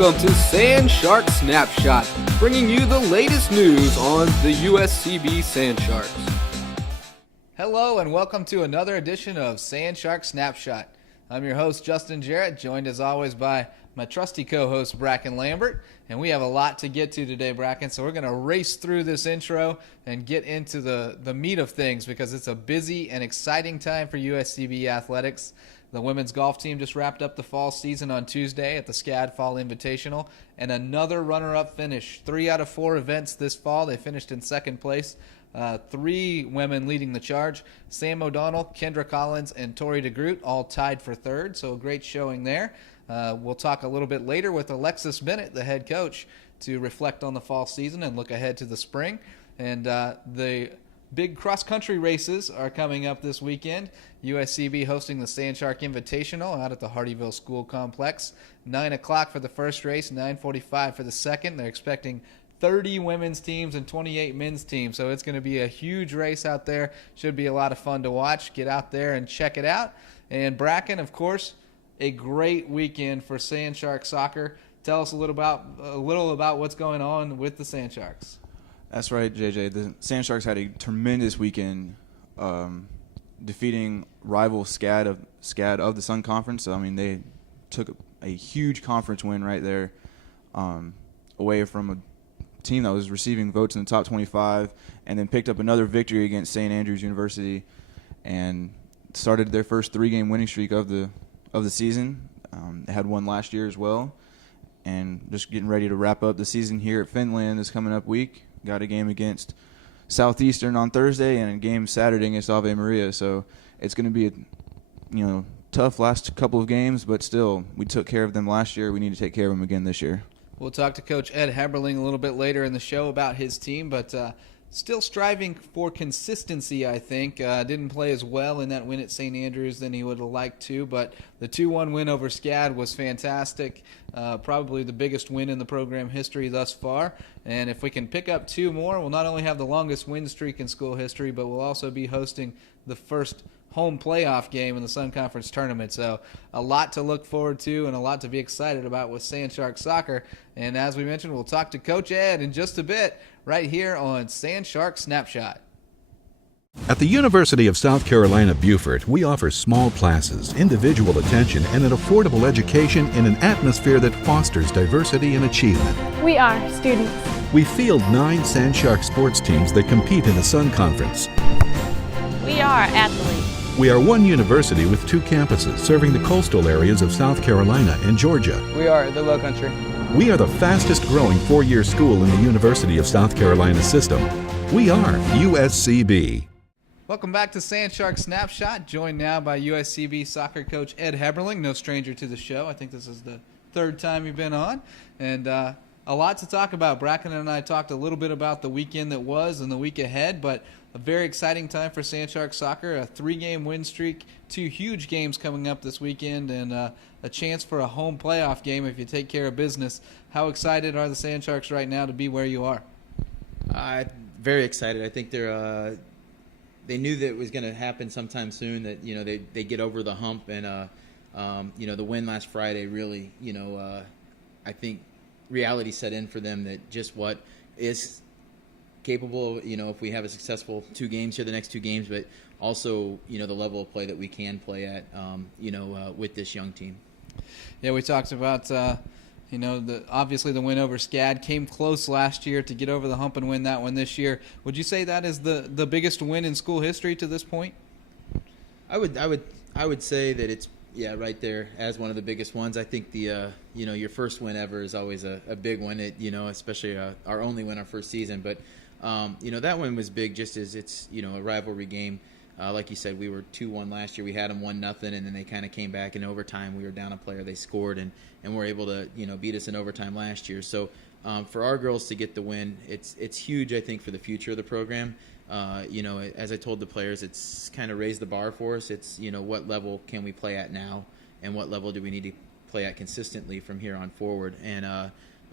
Welcome to Sand Shark Snapshot, bringing you the latest news on the USCB Sand Sharks. Hello and welcome to another edition of Sand Shark Snapshot. I'm your host, Justin Jarrett, joined as always by my trusty co-host, Brackin Lambert. And we have a lot to get to today, Brackin, so we're going to race through this intro and get into the meat of things because it's a busy and exciting time for USCB Athletics. The women's golf team just wrapped up the fall season on Tuesday at the SCAD Fall Invitational, and another runner-up finish. 3 out of 4 events this fall. They finished in second place. 3 women leading the charge. Sam O'Donnell, Kendra Collins, and Tori DeGroot all tied for third, so a great showing there. We'll talk a little bit later with Alexis Bennett, the head coach, to reflect on the fall season and look ahead to the spring. And the big cross-country races are coming up this weekend. USCB hosting the Sand Shark Invitational out at the Hardyville School Complex. 9 o'clock for the first race, 9:45 for the second. They're expecting 30 women's teams and 28 men's teams, so it's going to be a huge race out there. Should be a lot of fun to watch. Get out there and check it out. And Brackin, of course, a great weekend for Sand Shark soccer. Tell us a little about what's going on with the Sand Sharks. That's right, JJ. The Sand Sharks had a tremendous weekend, defeating rival SCAD of the Sun Conference. So, I mean, they took a huge conference win right there, away from a team that was receiving votes in the top 25, and then picked up another victory against St. Andrews University, and started their first 3-game winning streak of the season. They had one last year as well, and just getting ready to wrap up the season here at Finland this coming up week. Got a game against Southeastern on Thursday and a game Saturday against Ave Maria. So it's going to be a tough last couple of games, but still, we took care of them last year. We need to take care of them again this year. We'll talk to Coach Ed Heberling a little bit later in the show about his team, but still striving for consistency, I think. Didn't play as well in that win at St. Andrews than he would have liked to, but the 2-1 win over SCAD was fantastic. Probably the biggest win in the program history thus far. And if we can pick up 2 more, we'll not only have the longest win streak in school history, but we'll also be hosting the first home playoff game in the Sun Conference tournament. So a lot to look forward to and a lot to be excited about with Sand Shark Soccer. And as we mentioned, we'll talk to Coach Ed in just a bit right here on Sand Shark Snapshot. At the University of South Carolina, Beaufort, we offer small classes, individual attention, and an affordable education in an atmosphere that fosters diversity and achievement. We are students. We field 9 Sand Shark sports teams that compete in the Sun Conference. We are athletes. We are one university with 2 campuses serving the coastal areas of South Carolina and Georgia. We are the Low Country. We are the fastest growing 4-year school in the University of South Carolina system. We are USCB. Welcome back to Sand Shark Snapshot, joined now by USCB soccer coach Ed Heberling, no stranger to the show. I think this is the 3rd time you've been on, and a lot to talk about. Brackin and I talked a little bit about the weekend that was and the week ahead, but a very exciting time for Sand Shark soccer, a 3-game win streak, 2 huge games coming up this weekend, and a chance for a home playoff game if you take care of business. How excited are the Sand Sharks right now to be where you are? Very excited. I think they knew that it was going to happen sometime soon, that they get over the hump, and the win last Friday really, I think reality set in for them that just what is capable, if we have a successful 2 games here, the next 2 games, but also, the level of play that we can play at, with this young team. Yeah, we talked about, obviously the win over SCAD came close last year to get over the hump and win that one this year. Would you say that is the biggest win in school history to this point? I would say that it's right there as one of the biggest ones. I think your first win ever is always a big one. Especially our only win our first season, but that one was big just as it's a rivalry game. Like you said, we were 2-1 last year. We had them 1-0, and then they kind of came back in overtime. We were down a player. They scored, and were able to beat us in overtime last year. So for our girls to get the win, it's huge, I think, for the future of the program. As I told the players, it's kind of raised the bar for us. It's, what level can we play at now, and what level do we need to play at consistently from here on forward. And,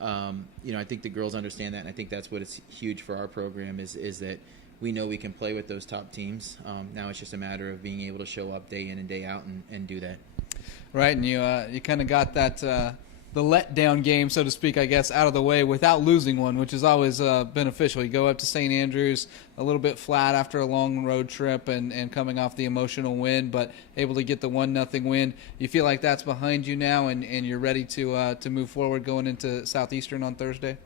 I think the girls understand that, and I think that's what is huge for our program is that we know we can play with those top teams. Now it's just a matter of being able to show up day in and day out and do that. Right, and you kind of got that letdown game, so to speak, I guess, out of the way without losing one, which is always beneficial. You go up to St. Andrews a little bit flat after a long road trip and coming off the emotional win, but able to get the 1-0 win. You feel like that's behind you now, and you're ready to move forward going into Southeastern on Thursday?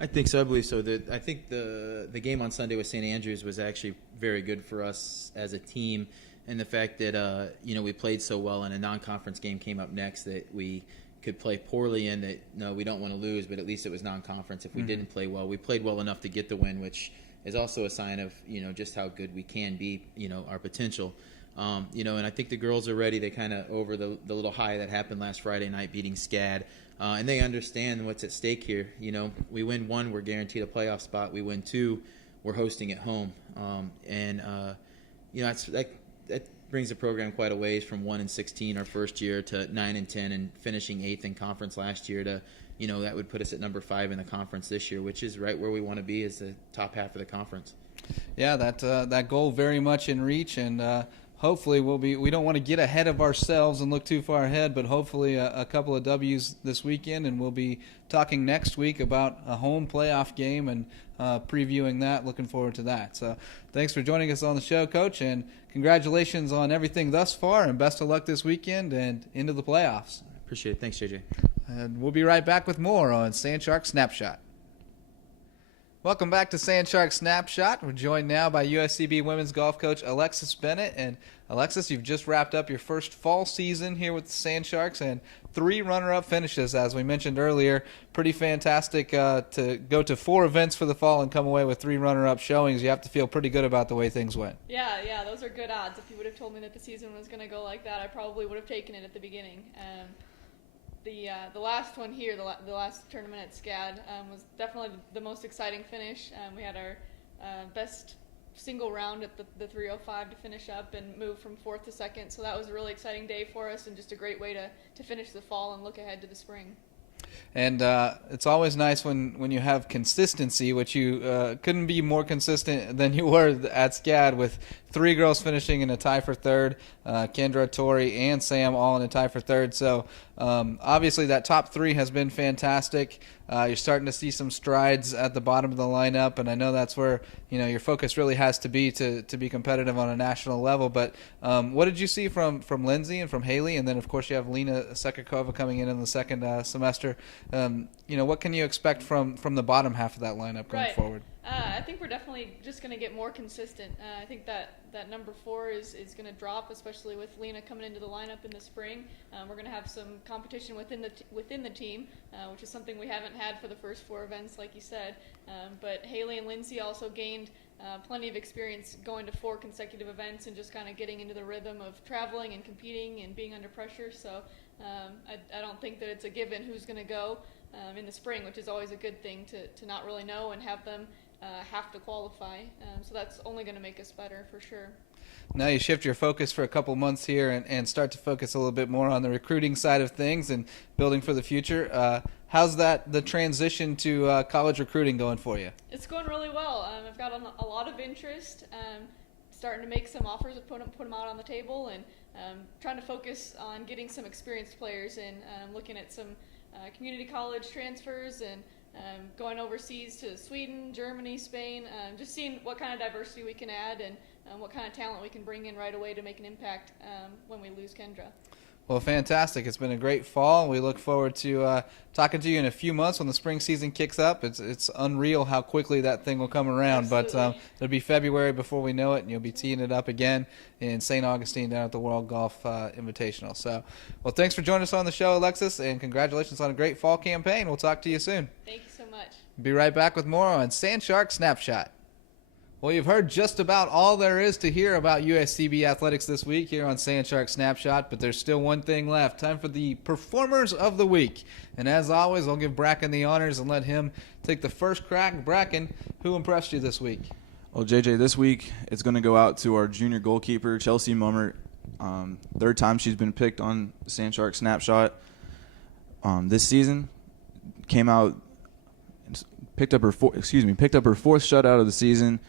I think so. I believe so. I think the game on Sunday with St. Andrews was actually very good for us as a team, and the fact that we played so well, and a non-conference game came up next that we could play poorly in. That no, we don't want to lose, but at least it was non-conference. If we didn't play well, we played well enough to get the win, which is also a sign of just how good we can be, our potential. And I think the girls are ready. They kind of over the little high that happened last Friday night beating SCAD. And they understand what's at stake here. We win 1, we're guaranteed a playoff spot. We win 2, we're hosting at home. That brings the program quite a ways from 1-16 our first year to 9-10 and finishing 8th in conference last year to, that would put us at number 5 in the conference this year, which is right where we want to be as the top half of the conference. Yeah, that goal very much in reach, and hopefully we don't want to get ahead of ourselves and look too far ahead, but hopefully a couple of W's this weekend, and we'll be talking next week about a home playoff game and previewing that. Looking forward to that. So thanks for joining us on the show, Coach, and congratulations on everything thus far, and best of luck this weekend and into the playoffs. Appreciate it. Thanks, JJ. And we'll be right back with more on Sand Shark Snapshot. Welcome back to Sand Shark Snapshot. We're joined now by USCB women's golf coach Alexis Bennett. And Alexis, you've just wrapped up your first fall season here with the Sand Sharks and 3 runner-up finishes, as we mentioned earlier. Pretty fantastic to go to 4 events for the fall and come away with 3 runner-up showings. You have to feel pretty good about the way things went. Yeah, those are good odds. If you would have told me that the season was going to go like that, I probably would have taken it at the beginning. The last one here, the last tournament at SCAD, was definitely the most exciting finish. We had our best single round at the 305 to finish up and move from 4th to 2nd. So that was a really exciting day for us and just a great way to finish the fall and look ahead to the spring. And it's always nice when you have consistency, which you couldn't be more consistent than you were at SCAD with 3 girls finishing in a tie for 3rd, Kendra, Tori, and Sam all in a tie for 3rd. So obviously that top 3 has been fantastic. You're starting to see some strides at the bottom of the lineup, and I know that's where your focus really has to be competitive on a national level. But what did you see from Lindsay and from Haley, and then of course you have Lena Sekakova coming in the second semester? What can you expect from the bottom half of that lineup going forward? I think we're definitely just going to get more consistent. I think that number 4 is going to drop, especially with Lena coming into the lineup in the spring. We're going to have some competition within the team, which is something we haven't had for the first 4 events, like you said. But Haley and Lindsay also gained plenty of experience going to 4 consecutive events and just kind of getting into the rhythm of traveling and competing and being under pressure. So I don't think that it's a given who's going to go in the spring, which is always a good thing to not really know and have them have to qualify. So that's only going to make us better for sure. Now you shift your focus for a couple months here and start to focus a little bit more on the recruiting side of things and building for the future. How's the transition to college recruiting going for you? It's going really well. I've got a lot of interest. Starting to make some offers and put them out on the table, and trying to focus on getting some experienced players in, looking at some community college transfers and going overseas to Sweden, Germany, Spain, just seeing what kind of diversity we can add and what kind of talent we can bring in right away to make an impact when we lose Kendra. Well, fantastic. It's been a great fall. We look forward to talking to you in a few months when the spring season kicks up. It's unreal how quickly that thing will come around. Absolutely. But it'll be February before we know it, and you'll be teeing it up again in St. Augustine down at the World Golf Invitational. So, well, thanks for joining us on the show, Alexis, and congratulations on a great fall campaign. We'll talk to you soon. Thank you so much. Be right back with more on Sand Shark Snapshot. Well, you've heard just about all there is to hear about USCB Athletics this week here on Sand Shark Snapshot, but there's still one thing left. Time for the Performers of the Week. And as always, I'll give Brackin the honors and let him take the first crack. Brackin, who impressed you this week? Well, JJ, this week it's going to go out to our junior goalkeeper, Chelsea Mummert. 3rd time she's been picked on Sand Shark Snapshot. This season, came out, picked up her 4th shutout of the season,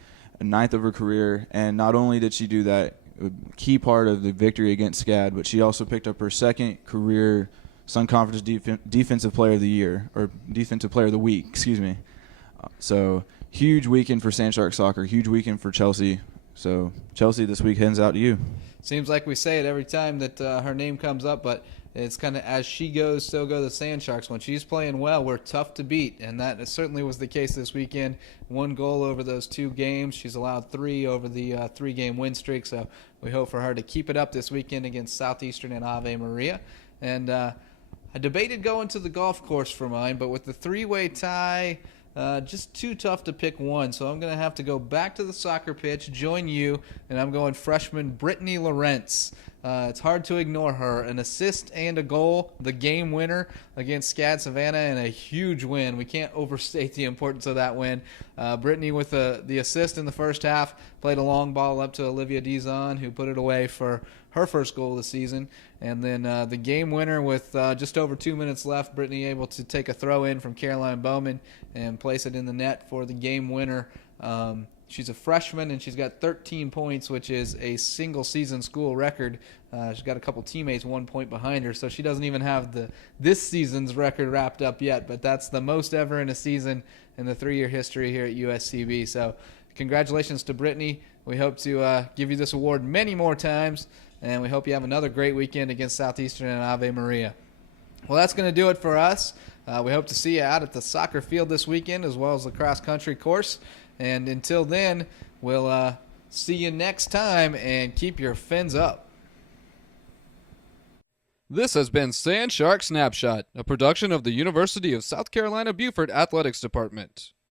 9th of her career, and not only did she do that, a key part of the victory against SCAD, but she also picked up her 2nd career Sun Conference Defensive Player of the Year, or Defensive Player of the Week, excuse me. So huge weekend for Sand Shark Soccer, huge weekend for Chelsea. So Chelsea, this week hands out to you. Seems like we say it every time that her name comes up, but it's kind of as she goes, so go the Sand Sharks. When she's playing well, we're tough to beat, and that certainly was the case this weekend. 1 goal over those 2 games. She's allowed 3 over the 3-game win streak, so we hope for her to keep it up this weekend against Southeastern and Ave Maria. And I debated going to the golf course for mine, but with the 3-way tie, just too tough to pick one, so I'm going to have to go back to the soccer pitch, join you, and I'm going freshman Brittany Lawrence. It's hard to ignore her. An assist and a goal, the game winner against SCAD Savannah, and a huge win. We can't overstate the importance of that win. Brittany with the assist in the first half, played a long ball up to Olivia Dizon, who put it away for her first goal of the season. And then the game winner with just over 2 minutes left, Brittany able to take a throw in from Caroline Bowman and place it in the net for the game winner. She's a freshman, and she's got 13 points, which is a single-season school record. She's got a couple teammates 1 point behind her, so she doesn't even have this season's record wrapped up yet, but that's the most ever in a season in the 3-year history here at USCB. So congratulations to Brittany. We hope to give you this award many more times, and we hope you have another great weekend against Southeastern and Ave Maria. Well, that's going to do it for us. We hope to see you out at the soccer field this weekend as well as the cross-country course. And until then, we'll see you next time, and keep your fins up. This has been Sand Shark Snapshot, a production of the University of South Carolina Beaufort Athletics Department.